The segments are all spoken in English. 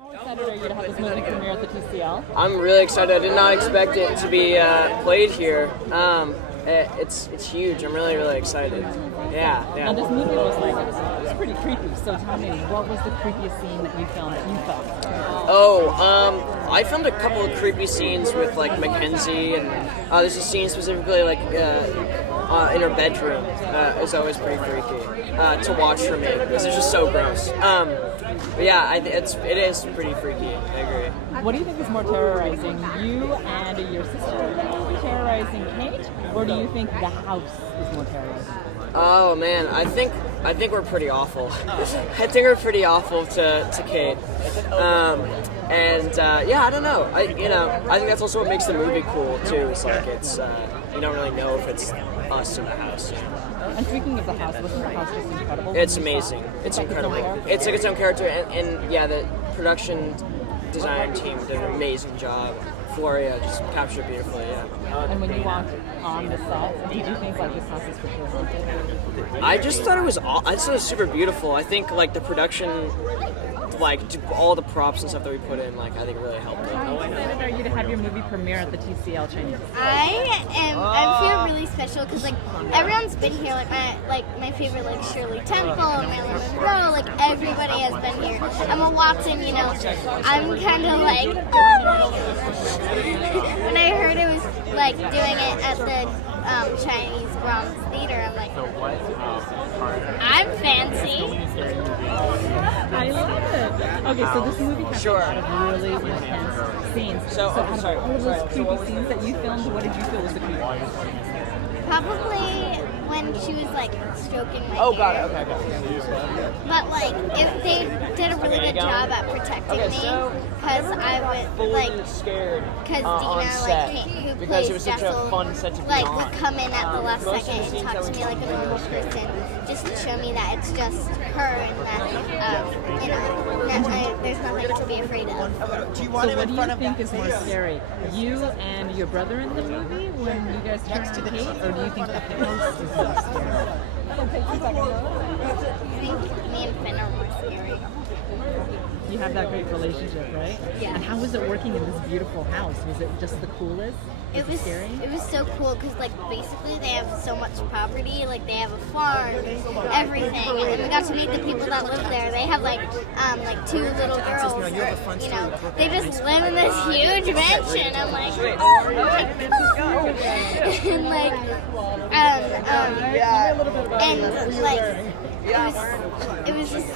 How excited are you to have this movie premiere at the TCL? I'm really excited. I did not expect it to be played here. It's huge. I'm really excited. Yeah. Now this movie was it was pretty creepy. So tell me, what was the creepiest scene that you filmed that you felt? I filmed a couple of creepy scenes with like Mackenzie, and there's a scene specifically in her bedroom. Is always pretty freaky to watch for me because it's just so gross. But yeah, it is pretty freaky. I agree. What do you think is more terrorizing, you and your sister terrorizing Kate, or do you think the house is more terrorizing? Oh man, I think we're pretty awful. I think we're pretty awful to Kate. I don't know. I think that's also what makes the movie cool too. It's like you don't really know if it's us in the house. And speaking of the house, wasn't the house just incredible? It's amazing. It's incredible. It's like its own character, and yeah, the production design team did an amazing job. Floria just captured beautifully, yeah. And when you walked on the set, did you think this house is for sure haunted? I just thought it was super beautiful. I think the production, all the props and stuff that we put in, I think it really helped it. How excited are you to have your movie premiere at the TCL Chinese? I feel really special because everyone's been here. My favorite Shirley Temple, Marilyn Monroe, everybody has been here. Emma Watson, I'm kind of when I heard it was doing it at the Chinese Bronx Theater, I'm like, I'm fancy. I love it. Okay, so this movie has a lot of really intense scenes. So out of all of those creepy scenes that you filmed, what did you feel was the creepiest? Probably when she was stroking my hair. Oh, got it. Okay. But if they did a really good job at protecting me, because I would scared because on Dina set who because plays it was such Jessel, a fun set to be would come in at the last most of second the and scenes talk that to we me like a normal person, just to show me that it's just her and that there's nothing to be afraid of. So what do you think is more scary? You and your brother in the movie when you guys turn on Kate, or do you think the house is more scary? I think me and Finn are more scary. You have that great relationship, right? Yeah. And how was it working in this beautiful house? Was it just the coolest? It was scary? It was so cool because basically they have so much property. They have a farm, everything, and we got to meet the people that live there. They have two little girls. They just live in this huge mansion. I'm like, oh my god. It was just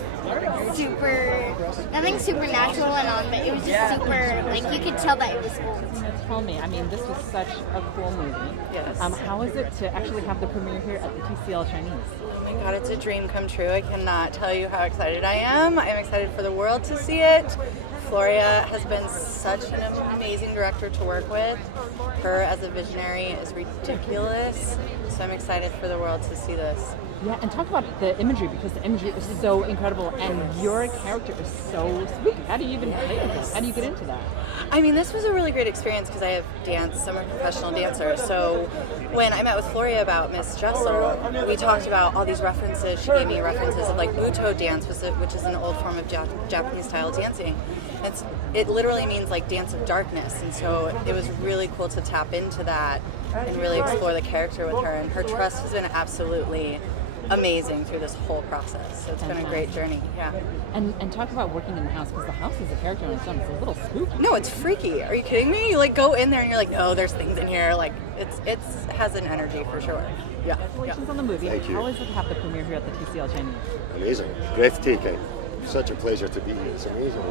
nothing supernatural went on, but it was just super, you could tell that it was old. Tell me, this was such a cool movie. Yes. How is it to actually have the premiere here at the TCL Chinese? Oh my god, it's a dream come true. I cannot tell you how excited I am. I'm excited for the world to see it. Floria has been such an amazing director to work with. Her as a visionary is ridiculous. So I'm excited for the world to see this. Yeah, and talk about the imagery, because the imagery is so incredible, and your character is so spooky. How do you even play with this? How do you get into that? This was a really great experience because I have danced. I'm a professional dancer. So when I met with Floria about Miss Jessel, we talked about all these references. She gave me references of Buto dance, which is an old form of Japanese style dancing. It literally means dance of darkness, and so it was really cool to tap into that and really explore the character with her. And her trust has been absolutely amazing through this whole process. So it's been a great journey. Yeah. And talk about working in the house, because the house is a character on its own. It's a little spooky. No, it's freaky. Are you kidding me? You go in there and you're like, no, there's things in here. It has an energy for sure. Yeah. Congratulations on the movie. Thank you. How is it to have the premiere here at the TCL Chinese? Amazing. Breathtaking. Such a pleasure to be here. It's amazing.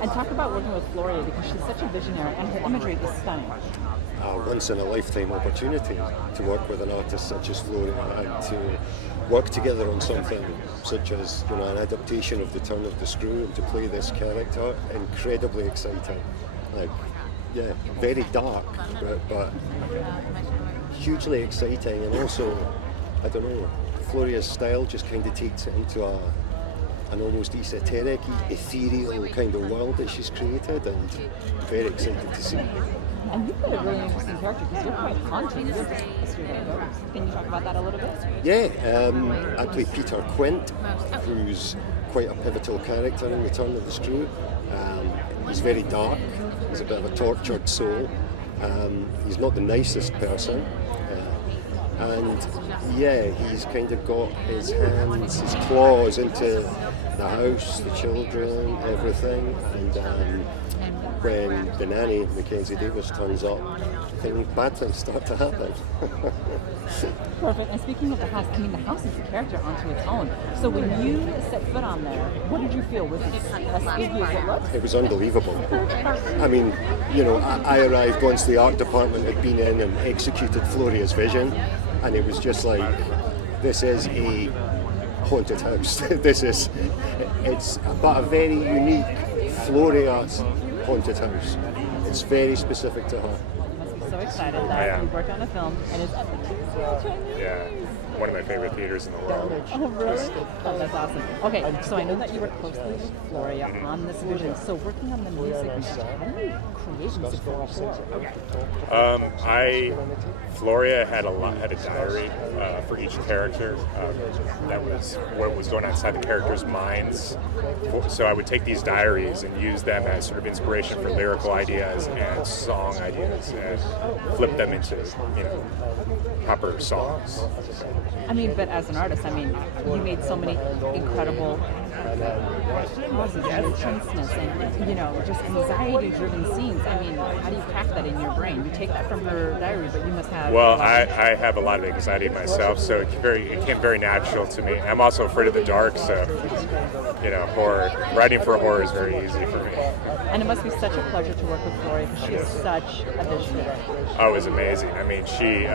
And talk about working with Floria, because she's such a visionary and her imagery is stunning. A once-in-a-lifetime opportunity to work with an artist such as Floria and to work together on something such as an adaptation of The Turn of the Screw and to play this character. Incredibly exciting. Very dark, but hugely exciting, and also, I don't know, Floria's style just kind of takes it into an almost esoteric, ethereal kind of world that she's created, and very excited to see. And you've got a really interesting character because you're quite haunting. You're Can you talk about that a little bit? Yeah, I play Peter Quint, who's quite a pivotal character in Return of the Screw. He's very dark, he's a bit of a tortured soul. He's not the nicest person. And yeah, he's kind of got his hands, his claws into the house, the children, everything. And when the nanny, Mackenzie Davis, turns up, bad things start to happen. Perfect. And speaking of the house, I mean, the house is a character onto its own. So when you set foot on there, what did you feel? Was it as spooky as it looked? It was unbelievable. I mean, you know, I arrived once the art department had been in and executed Floria's vision, and it was just like, this is a haunted house. It's but a very unique Floria haunted house. It's very specific to her. You must be so excited that you worked on a film and it's at the TCL Chinese. Yeah, one of my favorite theaters in the world. Oh, really? Oh, that's awesome. Okay, so I know that you work closely with Floria on this vision. So working on the music, how do you create music for a horror? Floria had a diary for each character. That was what was going on inside the characters' minds. So I would take these diaries and use them as sort of inspiration for lyrical ideas and song ideas, and flip them into, proper songs. I mean, but as an artist, I mean, you made so many incredible pauses and tenseness and, just anxiety-driven scenes. I mean, how do you craft that in your brain? You take that from her diary, but you must have... Well, I have a lot of anxiety myself, so it came very natural to me. I'm also afraid of the dark, so, horror. Writing for horror is very easy for me. And it must be such a pleasure to work with Floria because she is such a visionary. Oh, it was amazing. I mean, she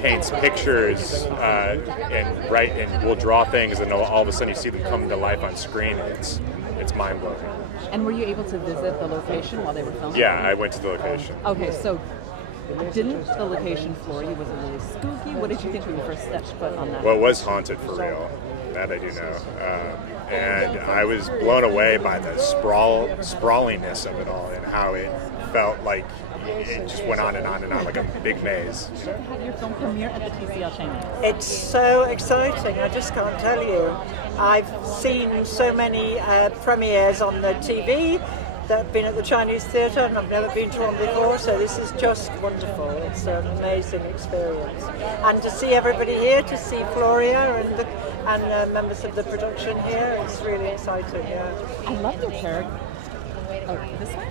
paints pictures and will draw things, and all of a sudden you see them come to life on screen. It's mind-blowing. And were you able to visit the location while they were filming? Yeah, I went to the location. Okay, so didn't the location floor you? Was it really spooky? What did you think when you first stepped foot on that? Well, it was haunted for real. That I do know. And I was blown away by the sprawliness of it all and how it felt like it just went on and on and on like a big maze. You had your film premiere at the TCL Chinese. It's so exciting, I just can't tell you. I've seen so many premieres on the TV that have been at the Chinese Theatre, and I've never been to one before, so this is just wonderful. It's an amazing experience. And to see everybody here, to see Floria and members of the production here, it's really exciting, yeah. I love your character. Oh, this way?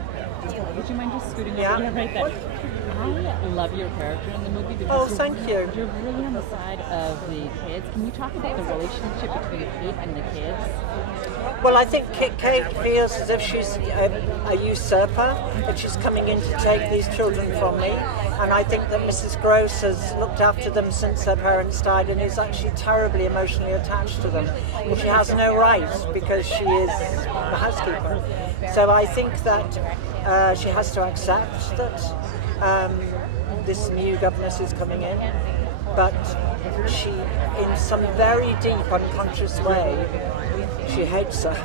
Would you mind just scooting over? Yeah. Yeah, right there. I love your character in the movie because thank you. You're really on the side of the kids. Can you talk about the relationship between Kate and the kids? Well, I think Kate feels as if she's a usurper, that she's coming in to take these children from me. And I think that Mrs. Gross has looked after them since their parents died and is actually terribly emotionally attached to them. Well, she has no right because she is the housekeeper. So I think that she has to accept that this new governess is coming in, but she, in some very deep unconscious way, she hates her.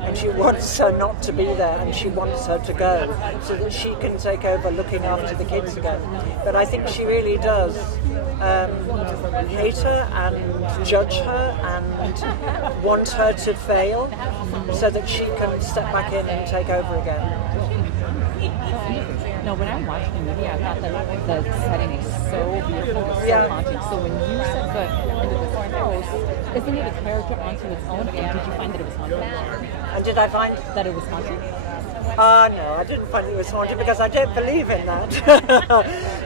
And she wants her not to be there, and she wants her to go so that she can take over looking after the kids again. But I think she really does hate her and judge her and want her to fail so that she can step back in and take over again. No, when I watched the movie, I thought that the setting is so beautiful, it's so haunting. So when you set foot into this house, isn't it a character onto its own? And did you find that it was haunted? And did I find that it was haunted? No, I didn't find it was haunted because I don't believe in that.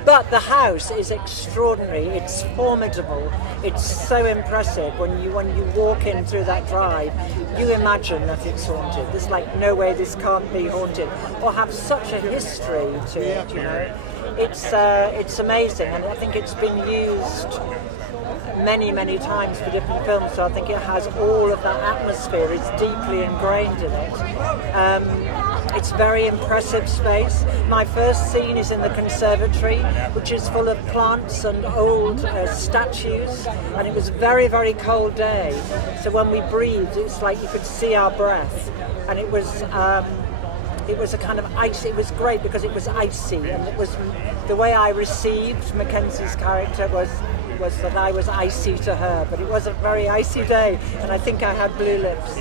But the house is extraordinary. It's formidable. It's so impressive. When you walk in through that drive, you imagine that it's haunted. There's like no way this can't be haunted or have such a history to it. It's amazing, and I think it's been used many times for different films. So I think it has all of that atmosphere. It's deeply ingrained in it. It's very impressive space. My first scene is in the conservatory, which is full of plants and old statues, and it was a very, very cold day. So when we breathed, it's like you could see our breath, and it was a kind of ice. It was great because it was icy, and it was the way I received Mackenzie's character was that I was icy to her, but it was a very icy day, and I think I had blue lips.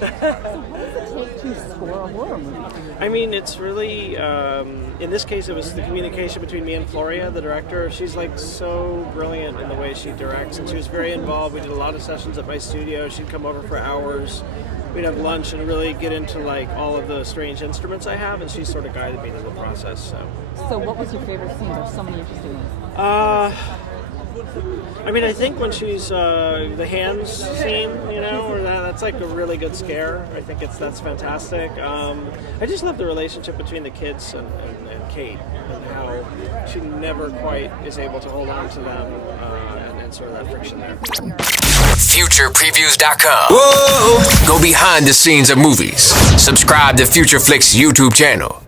Take to score a horror movie. I mean, it's really, in this case, it was the communication between me and Floria, the director. She's like so brilliant in the way she directs, and she was very involved. We did a lot of sessions at my studio. She'd come over for hours. We'd have lunch and really get into like all of the strange instruments I have, and she sort of guided me through the process. So what was your favorite scene? There's so many interesting ones. I mean, I think when she's the hands scene, you know, or that's like a really good scare. I think that's fantastic. I just love the relationship between the kids and Kate, and how she never quite is able to hold on to them, and sort of that friction there. FuturePreviews.com. Whoa! Go behind the scenes of movies. Subscribe to Future Flicks YouTube channel.